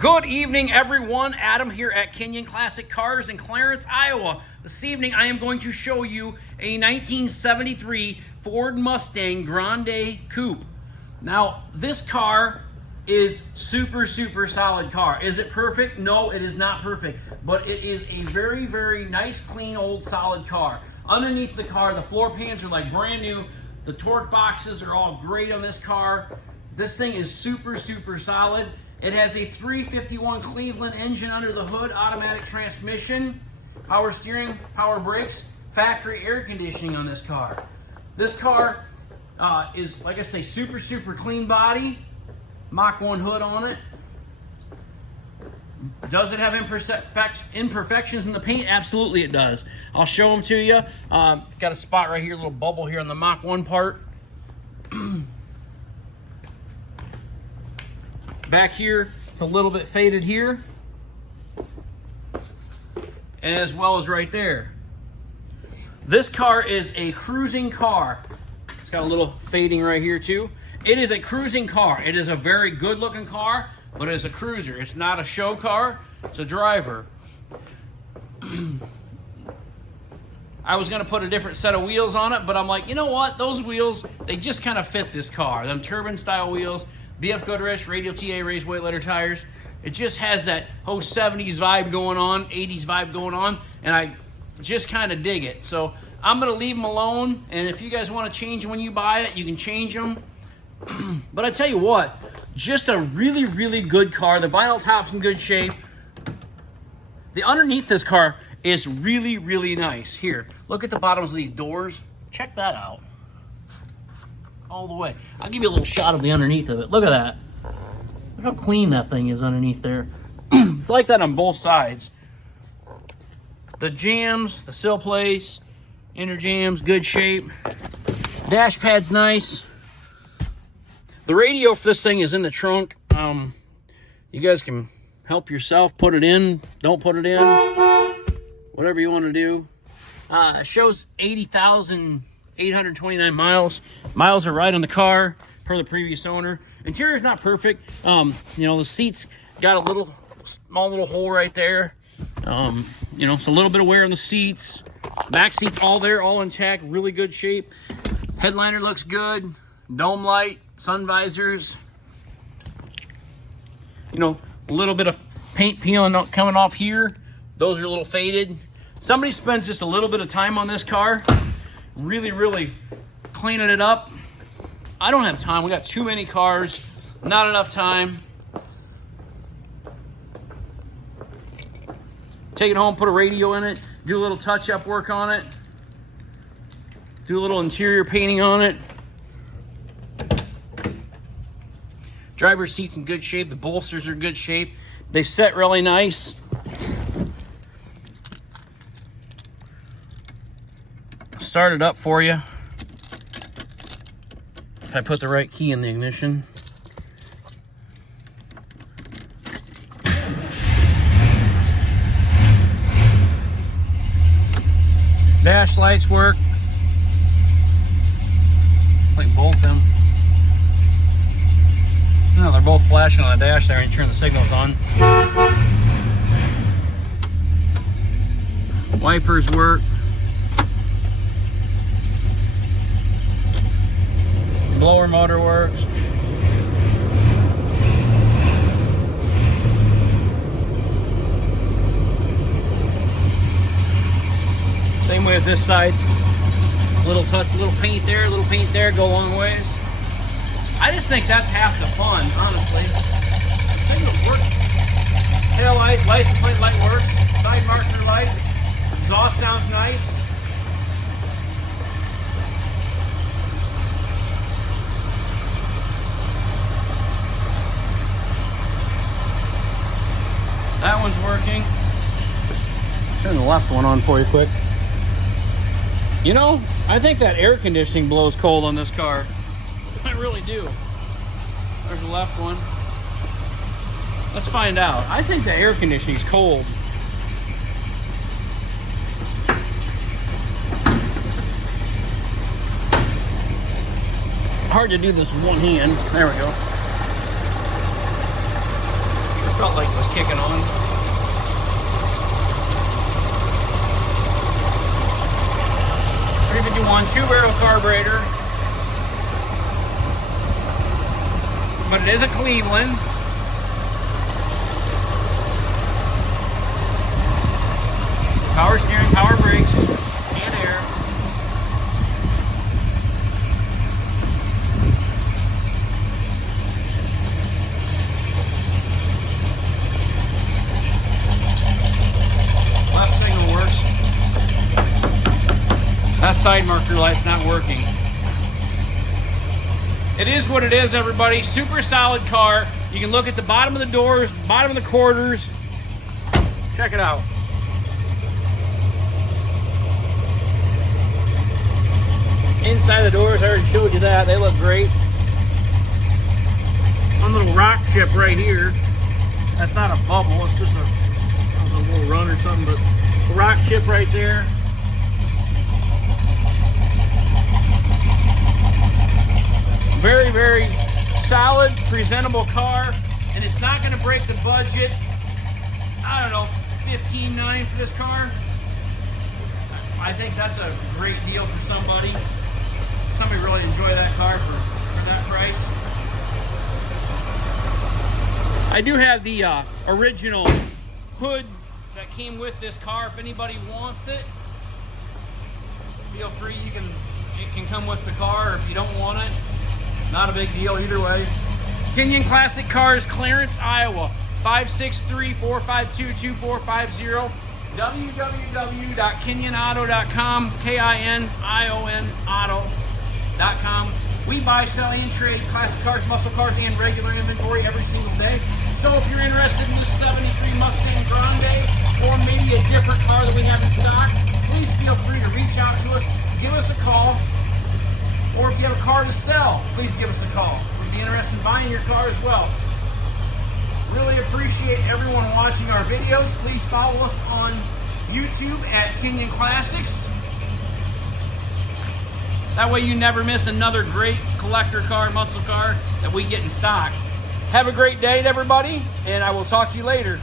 Good evening, everyone. Adam here at Kenyon Classic Cars in Clarence, Iowa. This evening, I am going to show you a 1973 Ford Mustang Grande Coupe. Now, this car is super solid car. Is it perfect? No, it is not perfect, but it is a very nice, clean, old, solid car. Underneath the car, the floor pans are like brand new. The torque boxes are all great on this car. This thing is super solid. It has a 351 Cleveland engine under the hood, automatic transmission, power steering, power brakes, factory air conditioning on this car. This car is, like I say, super clean body, Mach 1 hood on it. Does it have imperfections in the paint? Absolutely it does. I'll show them to you. Got a spot right here, a little bubble here on the Mach 1 part. Back here, it's a little bit faded here, as well as right there. This car is a cruising car. It's got a little fading right here too. It is a cruising car. It is a very good looking car, but it's a cruiser. It's not a show car, it's a driver. I was gonna put a different set of wheels on it, but I'm like, you know what? Those wheels, they just kind of fit this car. Them turbine style wheels. BF Goodrich, Radial TA, raised weight letter tires. It just has that whole 70s vibe going on, 80s vibe going on, and I just kind of dig it. So I'm gonna leave them alone, and if you guys want to change them when you buy it, you can change them. But I tell you what, just a really good car. The vinyl top's in good shape. The underneath this car is really nice. Here, look at the bottoms of these doors. Check that out. All the way. I'll give you a little shot of the underneath of it. Look at that. Look how clean that thing is underneath there. It's like that on both sides. The jams, the sill plates, inner jams, good shape. Dash pad's nice. The radio for this thing is in the trunk. You guys can help yourself. Put it in. Don't put it in. Whatever you want to do. It shows 80,829 miles. Miles are right on the car per the previous owner. Interior is not perfect. You know, the seats got a small little hole right there. You know, so a little bit of wear on the seats. Back seats all there, all intact, really good shape. Headliner looks good. Dome light, sun visors. You know, a little bit of paint peeling coming off here. Those are a little faded. Somebody spends just a little bit of time on this car, really cleaning it up. I don't have time. We got too many cars, not enough time. Take it home, put a radio in it, do a little touch-up work on it, do a little interior painting on it. Driver's seat's in good shape. The bolsters are in good shape. They set really nice. Start it up for you. If I put the right key in the ignition. Dash lights work. Like both of them. No, they're both flashing on the dash there and you turn the signals on. Wipers work. Blower motor works. Same way with this side. Little touch, little paint there, go a long ways. I just think that's half the fun, honestly. The signals work. Tail light, license plate light works. Side marker lights. Exhaust sounds nice. That one's working. Turn the left one on for you quick. You know, I think that air conditioning blows cold on this car. I really do. There's the left one. Let's find out. I think the air conditioning is cold. Hard to do this with one hand. There we go. Felt like it was kicking on. .351 two-barrel carburetor. But it is a Cleveland. Power steering, power brakes, and air. Left signal works. That side marker light's not working. It is what it is, everybody. Super solid car. You can look at the bottom of the doors, bottom of the quarters. Check it out. Inside the doors, I already showed you that. They look great. One little rock chip right here. That's not a bubble. It's just a little run or something, but a rock chip right there. Very, very solid, presentable car, and it's not going to break the budget. I don't know, $15,900 for this car. I think that's a great deal for somebody. Somebody really enjoy that car for that price. I do have the original hood that came with this car. If anybody wants it, feel free. It can come with the car, or if you don't want it, not a big deal either way. Kenyon Classic Cars, Clarence, Iowa, 563-452-2450. www.kenyonauto.com, K-I-N-I-O-N auto.com. We buy, sell, and trade classic cars, muscle cars, and regular inventory every single day. So if you're interested in this 73 Mustang Grande, or maybe a different car that we have in stock, please feel free to reach out to us, give us a call, or if you have a car to sell, please give us a call. We'd be interested in buying your car as well. Really appreciate everyone watching our videos. Please follow us on YouTube at Kenyon Classics. That way you never miss another great collector car, muscle car that we get in stock. Have a great day, everybody, and I will talk to you later.